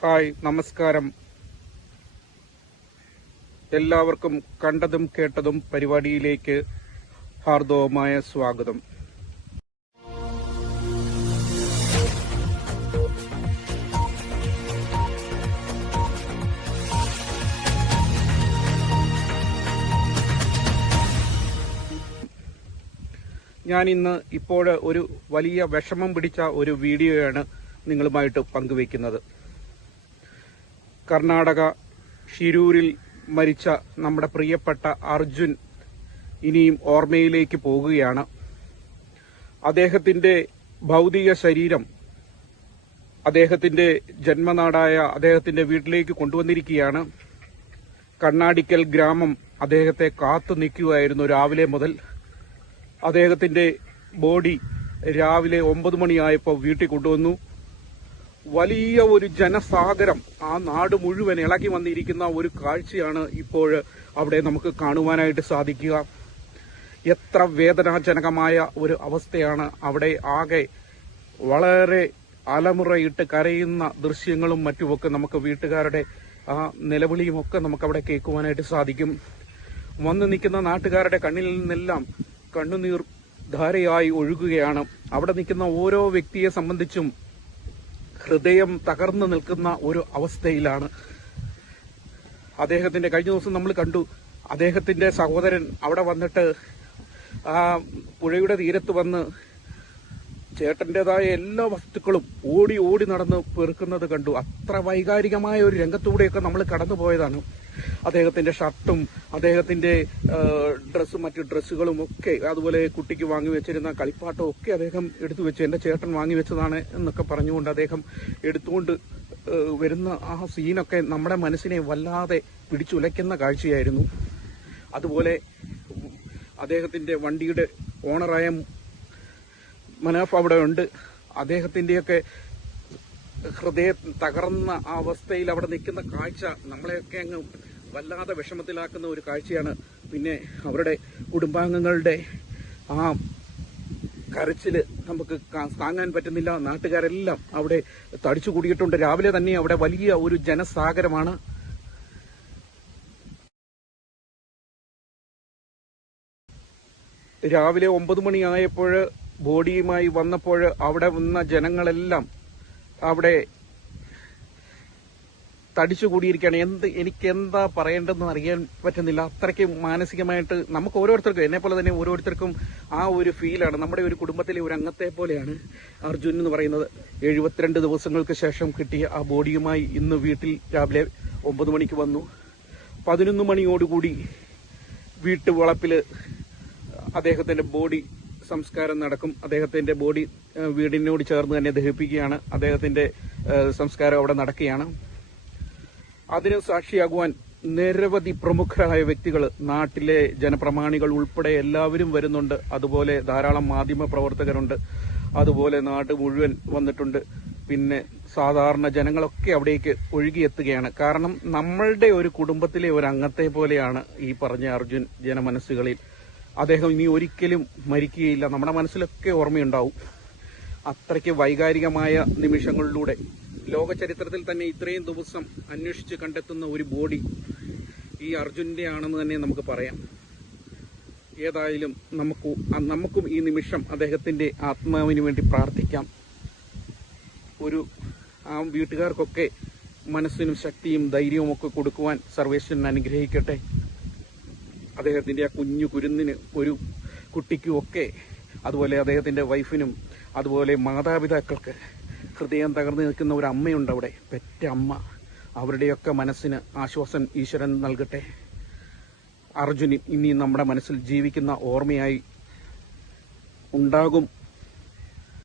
Hi, നമസ്കാരം. എല്ലാവർക്കും കണ്ടതും കേട്ടതും പരിപാടിയിലേക്ക് ഹാർദവമായ സ്വാഗതം. ഞാൻ ഇപ്പോൾ ഒരു വലിയ വിഷമം പിടിച്ച ഒരു വീഡിയോയാണ് നിങ്ങളുമായിട്ട് പങ്കുവയ്ക്കുന്നത്. കർണാടക ഷിരൂരിൽ മരിച്ച നമ്മുടെ പ്രിയപ്പെട്ട അർജുൻ ഇനിയും ഓർമ്മയിലേക്ക് പോകുകയാണ്. അദ്ദേഹത്തിന്റെ ഭൗതിക ശരീരം അദ്ദേഹത്തിന്റെ ജന്മനാടായ അദ്ദേഹത്തിന്റെ വീട്ടിലേക്ക് കൊണ്ടുവന്നിരിക്കുകയാണ്. കണ്ണാടിക്കൽ ഗ്രാമം അദ്ദേഹത്തെ കാത്തു നിൽക്കുകയായിരുന്നു രാവിലെ മുതൽ. അദ്ദേഹത്തിന്റെ ബോഡി രാവിലെ 9 മണിയായപ്പോൾ വീട്ടിൽ കൊണ്ടുവന്നു. വലിയ ഒരു ജനസാഗരം, ആ നാട് മുഴുവൻ ഇളകി വന്നിരിക്കുന്ന ഒരു കാഴ്ചയാണ് ഇപ്പോൾ അവിടെ നമുക്ക് കാണുവാനായിട്ട് സാധിക്കുക. എത്ര വേദനാജനകമായ ഒരു അവസ്ഥയാണ് അവിടെ. ആകെ വളരെ അലമുറയിട്ട് കരയുന്ന ദൃശ്യങ്ങളും മറ്റുമൊക്കെ നമുക്ക് വീട്ടുകാരുടെ ആ നിലവിളിയും ഒക്കെ നമുക്കവിടെ കേൾക്കുവാനായിട്ട് സാധിക്കും. വന്നു നിൽക്കുന്ന നാട്ടുകാരുടെ കണ്ണിൽ നിന്നെല്ലാം കണ്ണുനീർ ധാരയായി ഒഴുകുകയാണ്. അവിടെ നിൽക്കുന്ന ഓരോ വ്യക്തിയെ സംബന്ധിച്ചും ഹൃദയം തകർന്നു നിൽക്കുന്ന ഒരു അവസ്ഥയിലാണ്. അദ്ദേഹത്തിന്റെ കഴിഞ്ഞ ദിവസം നമ്മൾ കണ്ടു, അദ്ദേഹത്തിന്റെ സഹോദരൻ അവിടെ വന്നിട്ട് ആ പുഴയുടെ തീരത്ത് വന്ന് ചേട്ടന്റേതായ എല്ലാ വസ്തുക്കളും ഓടി ഓടി നടന്ന് പെറുക്കുന്നത് കണ്ടു. അത്ര വൈകാരികമായ ഒരു രംഗത്തൂടെയൊക്കെ നമ്മൾ കടന്നുപോയതാണ്. അദ്ദേഹത്തിന്റെ ഷർട്ടും അദ്ദേഹത്തിന്റെ മറ്റു ഡ്രസ്സുകളും ഒക്കെ, അതുപോലെ കുട്ടിക്ക് വാങ്ങി വെച്ചിരുന്ന കളിപ്പാട്ടവും ഒക്കെ അദ്ദേഹം എടുത്തു വെച്ചു. എന്റെ ചേട്ടൻ വാങ്ങി വെച്ചതാണ് എന്നൊക്കെ പറഞ്ഞുകൊണ്ട് അദ്ദേഹം എടുത്തുകൊണ്ട് വരുന്ന ആ സീനൊക്കെ നമ്മുടെ മനസ്സിനെ വല്ലാതെ പിടിച്ചുലയ്ക്കുന്ന കാഴ്ചയായിരുന്നു. അതുപോലെ അദ്ദേഹത്തിന്റെ വണ്ടിയുടെ ഓണറായ മനാഫ് അവിടെ ഉണ്ട്. അദ്ദേഹത്തിന്റെയൊക്കെ ഹൃദയം തകർന്ന ആ അവസ്ഥയിൽ അവിടെ നിൽക്കുന്ന കാഴ്ച നമ്മളെയൊക്കെ അങ്ങ് വല്ലാതെ വിഷമത്തിലാക്കുന്ന ഒരു കാഴ്ചയാണ്. പിന്നെ അവരുടെ കുടുംബാംഗങ്ങളുടെ ആ കരച്ചില് നമുക്ക് താങ്ങാൻ പറ്റുന്നില്ല. നാട്ടുകാരെല്ലാം അവിടെ തടിച്ചു കൂടിയിട്ടുണ്ട്. രാവിലെ തന്നെ അവിടെ വലിയ ഒരു ജനസാഗരമാണ്. രാവിലെ 9 മണിയായപ്പോൾ ബോഡിയുമായി വന്നപ്പോൾ അവിടെ വന്ന ജനങ്ങളെല്ലാം അവിടെ തടിച്ചുകൂടിയിരിക്കുകയാണ്. എനിക്ക് എന്താ പറയേണ്ടതെന്ന് അറിയാൻ പറ്റുന്നില്ല. അത്രയ്ക്ക് മാനസികമായിട്ട് നമുക്ക് ഓരോരുത്തർക്കും, എന്നെ പോലെ തന്നെ ഓരോരുത്തർക്കും ആ ഒരു ഫീലാണ്. നമ്മുടെ ഒരു കുടുംബത്തിലെ ഒരു അംഗത്തെ പോലെയാണ് അർജുൻ എന്ന് പറയുന്നത്. 72 ദിവസങ്ങൾക്ക് ശേഷം കിട്ടിയ ആ ബോഡിയുമായി ഇന്ന് വീട്ടിൽ രാവിലെ 9 മണിക്ക് വന്നു. 11 മണിയോടുകൂടി വീട്ടുവളപ്പില് അദ്ദേഹത്തിന്റെ ബോഡി സംസ്കാരം നടക്കും. അദ്ദേഹത്തിന്റെ ബോഡി വീടിനോട് ചേർന്ന് തന്നെ ദഹിപ്പിക്കുകയാണ്. അദ്ദേഹത്തിന്റെ സംസ്കാരം അവിടെ നടക്കുകയാണ്. അതിന് സാക്ഷിയാകുവാൻ നിരവധി പ്രമുഖരായ വ്യക്തികൾ, നാട്ടിലെ ജനപ്രമാണികൾ ഉൾപ്പെടെ എല്ലാവരും വരുന്നുണ്ട്. അതുപോലെ ധാരാളം മാധ്യമ പ്രവർത്തകരുണ്ട്. അതുപോലെ നാട് മുഴുവൻ വന്നിട്ടുണ്ട്. പിന്നെ സാധാരണ ജനങ്ങളൊക്കെ അവിടേക്ക് ഒഴുകിയെത്തുകയാണ്. കാരണം നമ്മളുടെ ഒരു കുടുംബത്തിലെ ഒരു അംഗത്തെ പോലെയാണ് ഈ പറഞ്ഞ അർജുൻ ജനമനസ്സുകളിൽ. അദ്ദേഹം ഇനി ഒരിക്കലും മരിക്കുകയില്ല. നമ്മുടെ മനസ്സിലൊക്കെ ഓർമ്മയുണ്ടാവും. അത്രയ്ക്ക് വൈകാരികമായ നിമിഷങ്ങളിലൂടെ ലോക ചരിത്രത്തിൽ തന്നെ ഇത്രയും ദിവസം അന്വേഷിച്ച് കണ്ടെത്തുന്ന ഒരു ബോഡി ഈ അർജുന്റെ ആണെന്ന് തന്നെ നമുക്ക് പറയാം. ഏതായാലും നമുക്കും ഈ നിമിഷം അദ്ദേഹത്തിന്റെ ആത്മാവിന് വേണ്ടി പ്രാർത്ഥിക്കാം. ആ വീട്ടുകാർക്കൊക്കെ മനസ്സിനും ശക്തിയും ധൈര്യവും ഒക്കെ കൊടുക്കുവാൻ സർവേശ്വരൻ അനുഗ്രഹിക്കട്ടെ. അദ്ദേഹത്തിന്റെ ആ കുഞ്ഞു കുരുന്നിന്, ഒരു കുട്ടിക്കുമൊക്കെ, അതുപോലെ അദ്ദേഹത്തിന്റെ വൈഫിനും, അതുപോലെ മാതാപിതാക്കൾക്ക്, ഹൃദയം തകർന്നു നിൽക്കുന്ന ഒരു അമ്മയുണ്ട് അവിടെ, പെറ്റ അമ്മ. അവരുടെയൊക്കെ മനസ്സിന് ആശ്വാസം ഈശ്വരൻ നൽകട്ടെ. അർജുൻ ഇനി നമ്മുടെ മനസ്സിൽ ജീവിക്കുന്ന ഓർമ്മയായി ഉണ്ടാകും